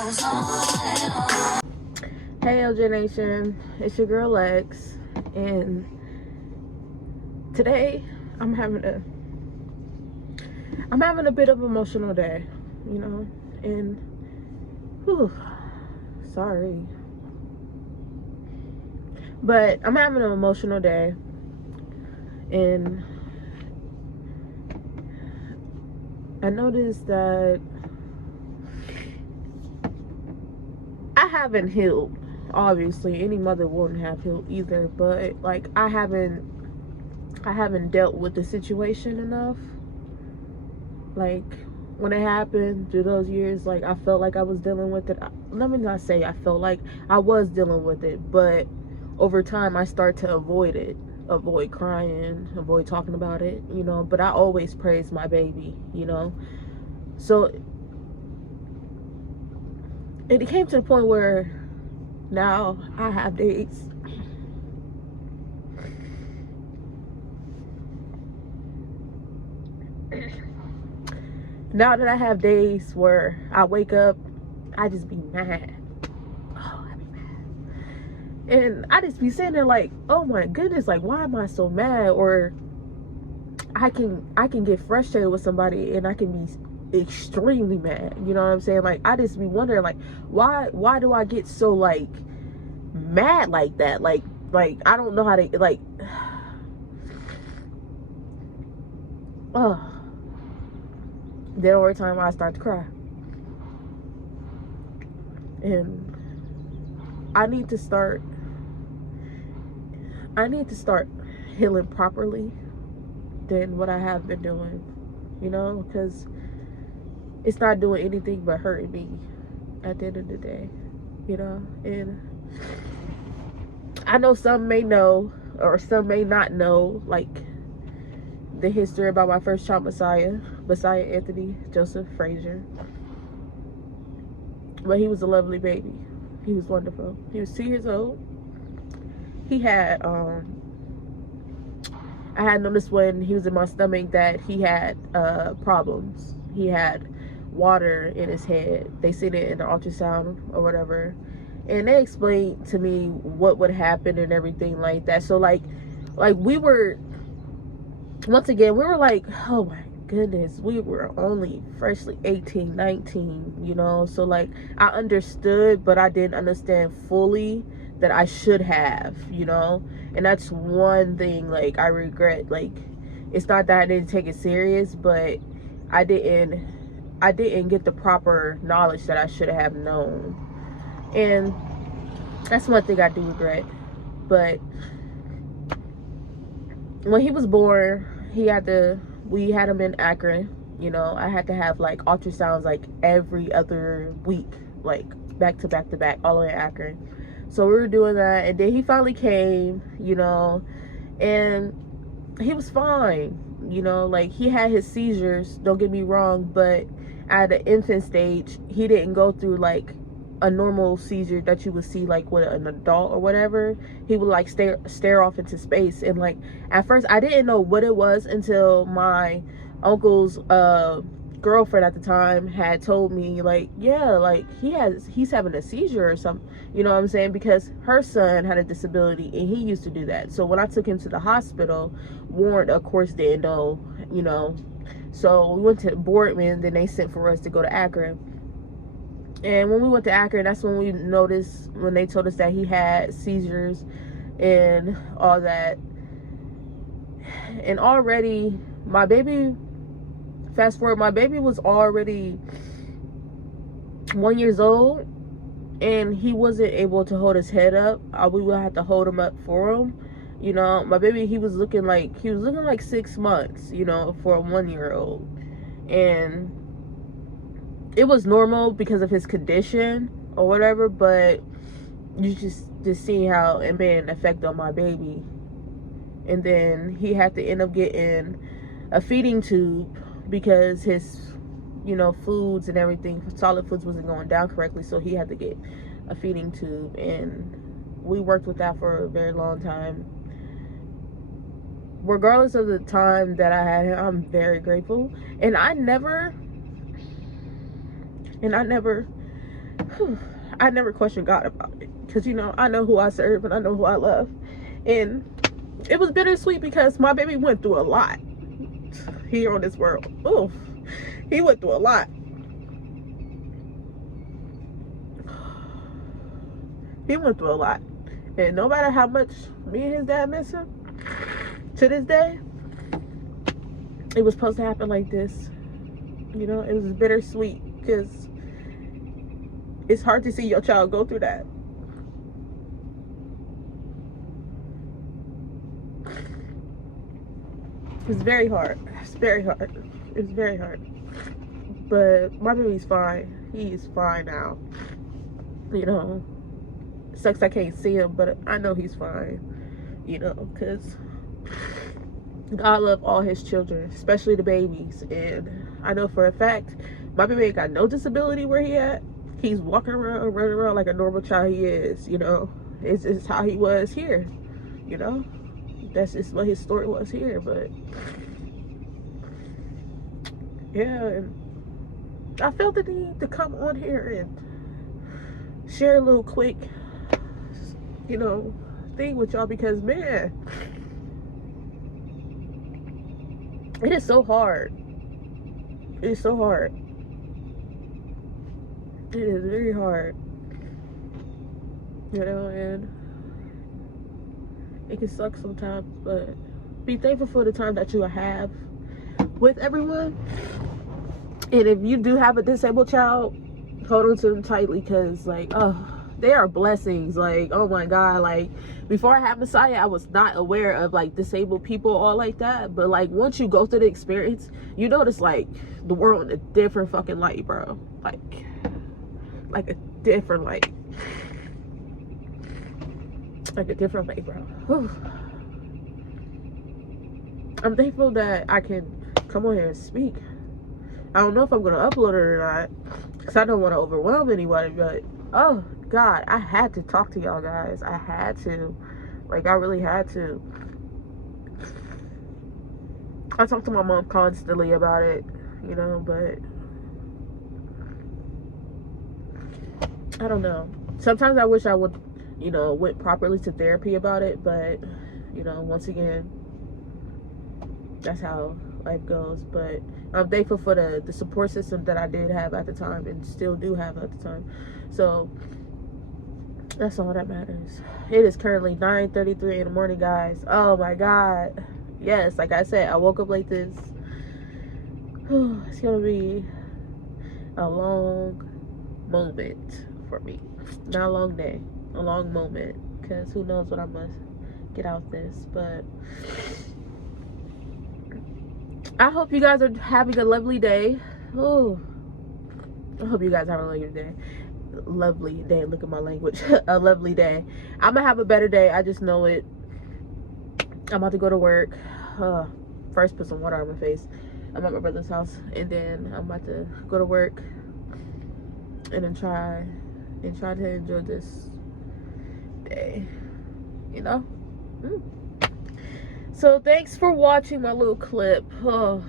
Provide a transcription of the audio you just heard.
Hey LJ.Nationn, it's your girl Lex, and today I'm having a bit of an emotional day, and whew, sorry, but I'm having an emotional day, and I noticed that I haven't healed. Obviously, any mother wouldn't have healed either, but like I haven't dealt with the situation enough. Like when it happened through those years, like I felt like I was dealing with it. Let me not say I felt like I was dealing with it, but over time I start to avoid it, avoid crying, avoid talking about it, but I always praise my baby, so it came to the point where now I have days now that I have days where I wake up, I just be mad. Oh, I be mad. And I just be sitting there like, oh my goodness, like why am I so mad? Or I can get frustrated with somebody and I can be extremely mad. You know what I'm saying? Like I just be wondering like why do I get so like mad like that? Like I don't know how to like oh. Then over time I start to cry. And I need to start healing properly than what I have been doing, because it's not doing anything but hurting me at the end of the day, and I know some may know or some may not know like the history about my first child, Messiah Anthony Joseph Frazier, but he was a lovely baby. He was wonderful. He was 2 years old. He had I had noticed when he was in my stomach that he had problems. He had water in his head. They seen it in the ultrasound or whatever, and they explained to me what would happen and everything like that. So like we were, once again, we were like, oh my goodness, we were only freshly 18, 19, so like I understood, but I didn't understand fully that I should have, and that's one thing like I regret. Like it's not that I didn't take it serious, but I didn't get the proper knowledge that I should have known, and that's one thing I do regret. But when he was born, we had him in Akron. I had to have like ultrasounds like every other week, like back to back to back, all the way in Akron. So we were doing that, and then he finally came, and he was fine, like he had his seizures, don't get me wrong, but at the infant stage, he didn't go through like a normal seizure that you would see like with an adult or whatever. He would like stare off into space, and like at first I didn't know what it was until my uncle's girlfriend at the time had told me like, yeah, like he's having a seizure or something, you know what I'm saying, because her son had a disability and he used to do that. So when I took him to the hospital, Warren of course didn't know, so we went to Boardman, then they sent for us to go to Akron. And when we went to Akron, that's when we noticed, when they told us that he had seizures and all that. And already my baby, fast forward, my baby was already 1 year old, and he wasn't able to hold his head up. We would have to hold him up for him. My baby, he was looking like 6 months, for a 1 year old. And it was normal because of his condition or whatever, but you just see how it made an effect on my baby. And then he had to end up getting a feeding tube because his foods and everything, solid foods, wasn't going down correctly, so he had to get a feeding tube. And we worked with that for a very long time. Regardless of the time that I had him, I'm very grateful. And I never I never questioned God about it, because you know, I know who I serve and I know who I love. And it was bittersweet because my baby went through a lot here on this world. Oh, he went through a lot. He went through a lot. And no matter how much me and his dad miss him, to this day, it was supposed to happen like this. You know, it was bittersweet because it's hard to see your child go through that. It's very hard. It's very hard. It's very hard. But my baby's fine. He's fine now. You know, sucks I can't see him, but I know he's fine. You know, because God loves all his children, especially the babies. And I know for a fact, my baby ain't got no disability where he at. He's walking around, running around like a normal child he is, you know. It's just how he was here, you know. That's just what his story was here. But yeah, and I felt the need to come on here and share a little quick, you know, thing with y'all, because man, it is so hard. It is so hard. It is very hard, you know, and it can suck sometimes, but be thankful for the time that you have with everyone. And if you do have a disabled child, hold on to them tightly, because like, oh, they are blessings. Like, oh my God, like before I had Messiah, I was not aware of like disabled people all like that. But like once you go through the experience, you notice like the world in a different fucking light, bro. Like a different light. Like a different light, bro. Whew. I'm thankful that I can come on here and speak. I don't know if I'm going to upload it or not, because I don't want to overwhelm anybody, but oh God, I had to talk to y'all guys. I had to. Like, I really had to. I talk to my mom constantly about it, you know, but I don't know. Sometimes I wish I would, you know, went properly to therapy about it, but, you know, once again, that's how life goes. But I'm thankful for the support system that I did have at the time and still do have at the time. So that's all that matters. It is currently 9:33 in the morning, guys. Oh my God. Yes, like I said, I woke up like this. It's gonna be a long moment for me. Not a long day, a long moment, because who knows what I must get out this. But I hope you guys are having a lovely day. Oh, I hope you guys have a lovely day. Look at my language. A lovely day. I'm gonna have a better day. I just know it. I'm about to go to work. First put some water on my face. I'm at my brother's house, and then I'm about to go to work and then try to enjoy this day, you know. So thanks for watching my little clip. Oh,